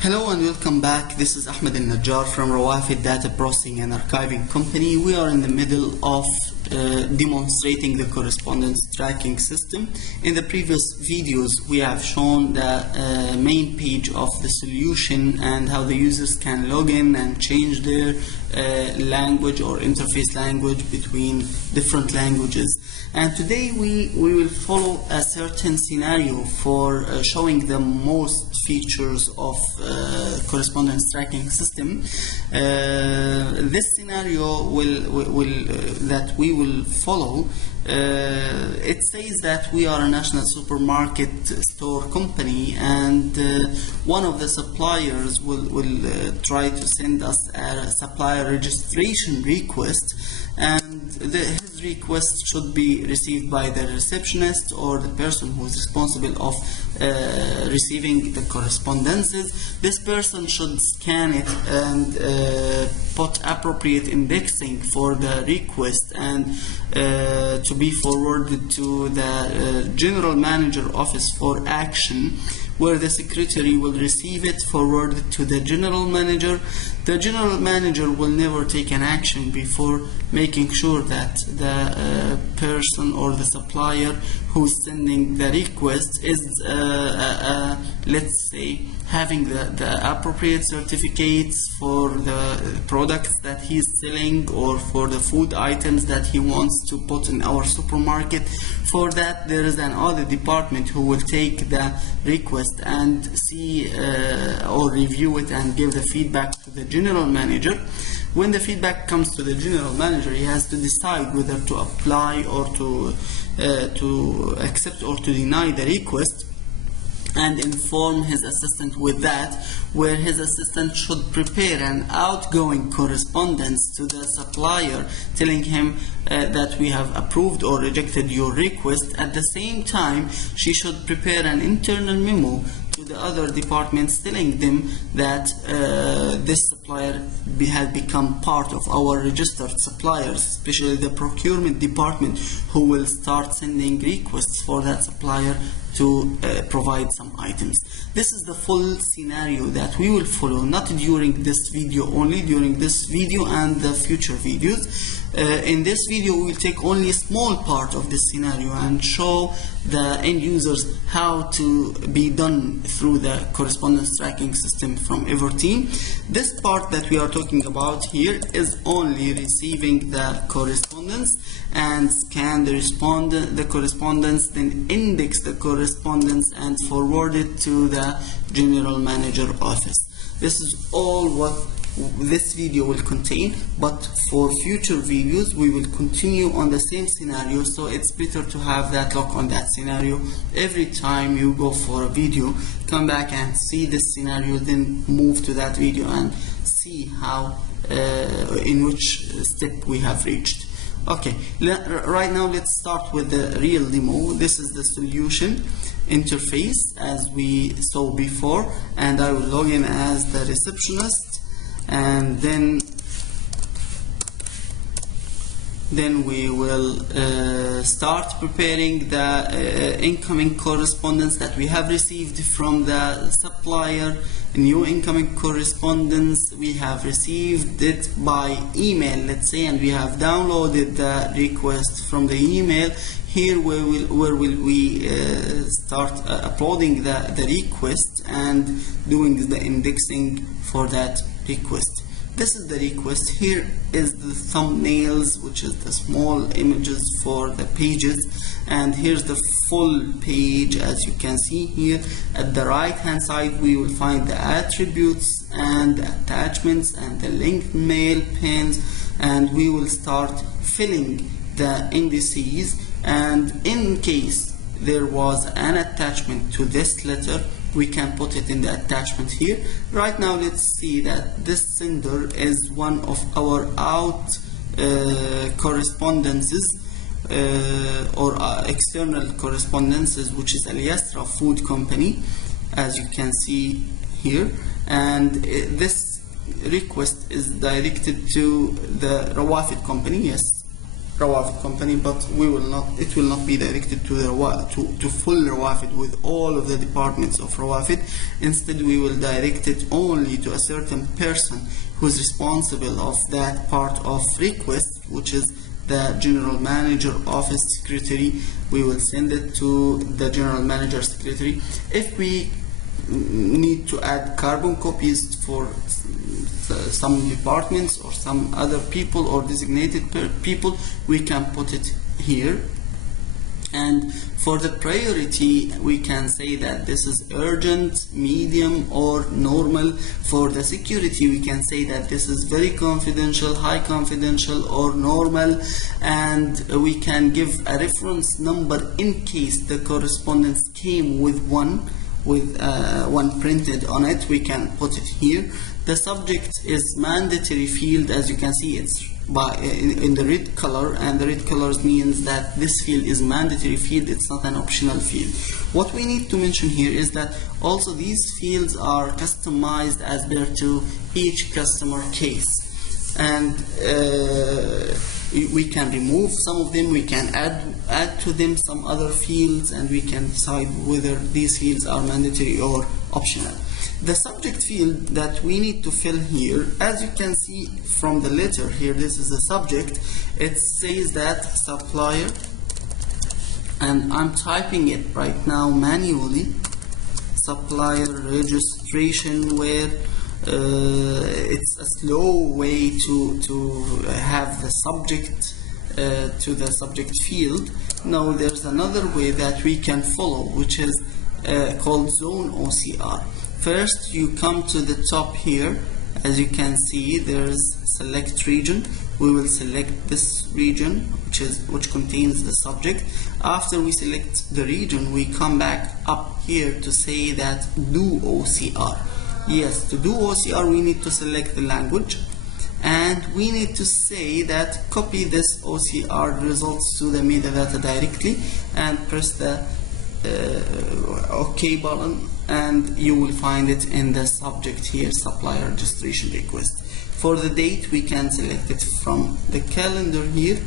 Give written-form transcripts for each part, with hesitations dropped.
Hello and welcome back. This is Ahmed Al-Najjar from Rawafid Data Processing and Archiving Company. We are in the middle of demonstrating the correspondence tracking system. In the previous videos, we have shown the main page of the solution and how the users can log in and change their language or interface language between different languages. And today we will follow a certain scenario for showing the most features of correspondence tracking system. This scenario that we will follow, it says that we are a national supermarket store company, and one of the suppliers will try to send us a supplier registration request, and his request should be received by the receptionist or the person who is responsible of receiving the correspondences. This person should scan it and put appropriate indexing for the request and to be forwarded to the general manager office for action, where the secretary will receive it, forward it to the general manager. The general manager will never take an action before making sure that the person or the supplier who's sending the request is, let's say, having the appropriate certificates for the products that he's selling or for the food items that he wants to put in our supermarket. For that, there is an audit department who will take the request and see or review it and give the feedback to the general manager. When the feedback comes to the general manager, he has to decide whether to apply or to accept or to deny the request, and inform his assistant with that, where his assistant should prepare an outgoing correspondence to the supplier telling him that we have approved or rejected your request. At the same time, she should prepare an internal memo to the other departments telling them that this supplier has become part of our registered suppliers, especially the procurement department, who will start sending requests for that supplier to provide some items. This is the full scenario that we will follow, not during this video only, during this video and the future videos. In this video, we will take only a small part of this scenario and show the end users how to be done through the correspondence tracking system from Everteam. This part that we are talking about here is only receiving the correspondence and scan the correspondence, then index the correspondence and forward it to the general manager office. This is all what this video will contain, but for future videos we will continue on the same scenario, so it's better to have that look on that scenario. Every time you go for a video, come back and see this scenario, then move to that video and see how in which step we have reached. Okay, right now let's start with the real demo. This is the solution interface as we saw before, and I will log in as the receptionist, and then we will start preparing the incoming correspondence that we have received from the supplier. New incoming correspondence, we have received it by email, let's say, and we have downloaded the request from the email. Here where will we start uploading the request and doing the indexing for that request. This is the request. Here is the thumbnails, which is the small images for the pages, and here's the full page. As you can see here at the right hand side, we will find the attributes and the attachments and the linked mail pins, and we will start filling the indices. And in case there was an attachment to this letter, we can put it in the attachment here. Right now, let's see that this sender is one of our correspondences or external correspondences, which is Aliastra Food Company, as you can see here. And this request is directed to the Rawafid company, yes. Rawafid company, but we will not. It will not be directed to the to full Rawafid with all of the departments of Rawafid. Instead, we will direct it only to a certain person who is responsible of that part of request, which is the general manager office secretary. We will send it to the general manager secretary. If we need to add carbon copies for some departments or some other people or designated people, we can put it here. And for the priority, we can say that this is urgent, medium, or normal. For the security, we can say that this is very confidential, high confidential, or normal. And we can give a reference number in case the correspondence came with one printed on it. We can put it here. The subject is mandatory field. As you can see, it's in the red color, and the red colors means that this field is mandatory field. It's not an optional field. What we need to mention here is that also these fields are customized as per to each customer case, and we can remove some of them, we can add to them some other fields, and we can decide whether these fields are mandatory or optional. The subject field that we need to fill here, as you can see from the letter here, this is the subject. It says that supplier, and I'm typing it right now manually, supplier registration, where it's a slow way to have the subject to the subject field. Now there's another way that we can follow, which is called zone OCR. First, you come to the top here. As you can see, there's select region. We will select this region, which contains the subject. After we select the region, we come back up here to say that do OCR. Yes, to do OCR, we need to select the language, and we need to say that copy this OCR results to the metadata directly, and press the OK button, and you will find it in the subject here, supplier registration request. For the date, we can select it from the calendar here,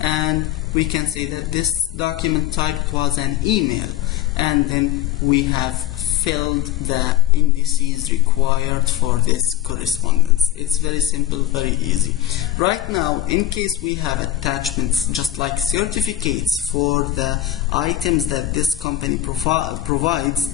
and we can say that this document type was an email, and then we have filled the indices required for this correspondence. It's very simple, very easy. Right now, in case we have attachments just like certificates for the items that this company provides,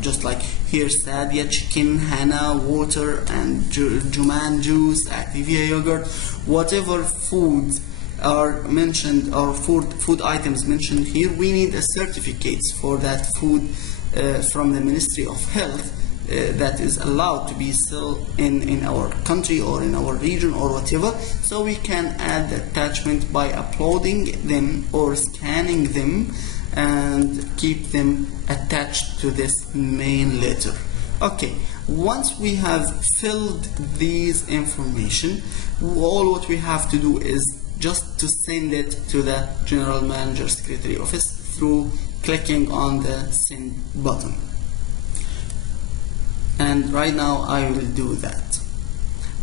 just like here Sadia chicken, Hana water, and Juman juice, Activia yogurt, whatever foods are mentioned or food items mentioned here, we need a certificates for that food from the Ministry of Health that is allowed to be sold in our country or in our region or whatever. So we can add the attachment by uploading them or scanning them and keep them attached to this main letter. Okay, once we have filled these information, all what we have to do is just to send it to the General Manager Secretary Office through clicking on the send button. And right now I will do that.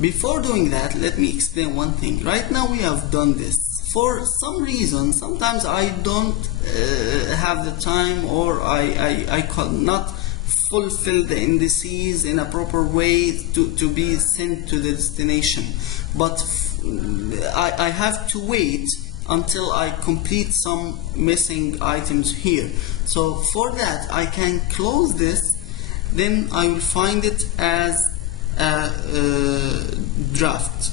Before doing that, let me explain one thing. Right now we have done this. For some reason, sometimes I don't have the time, or I cannot fulfill the indices in a proper way to be sent to the destination. But I have to wait until I complete some missing items here. So for that, I can close this, then I will find it as a draft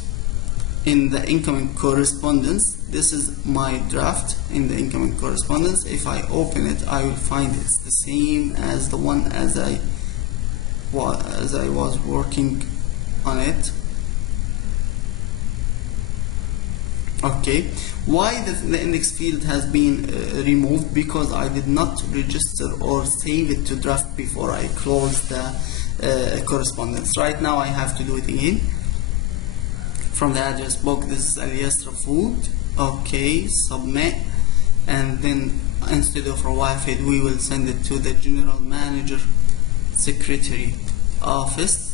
in the incoming correspondence. This is my draft in the incoming correspondence. If I open it, I will find it's the same as the one as I was working on it. Okay, why the index field has been removed? Because I did not register or save it to draft before I closed the correspondence. Right now I have to do it again. From the address book, this is Al Yasra Food. Okay, submit, and then instead of Rawafid, we will send it to the General Manager Secretary Office.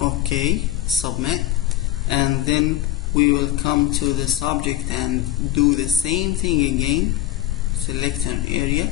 Okay. okay, submit, and then we will come to the subject and do the same thing again. Select an area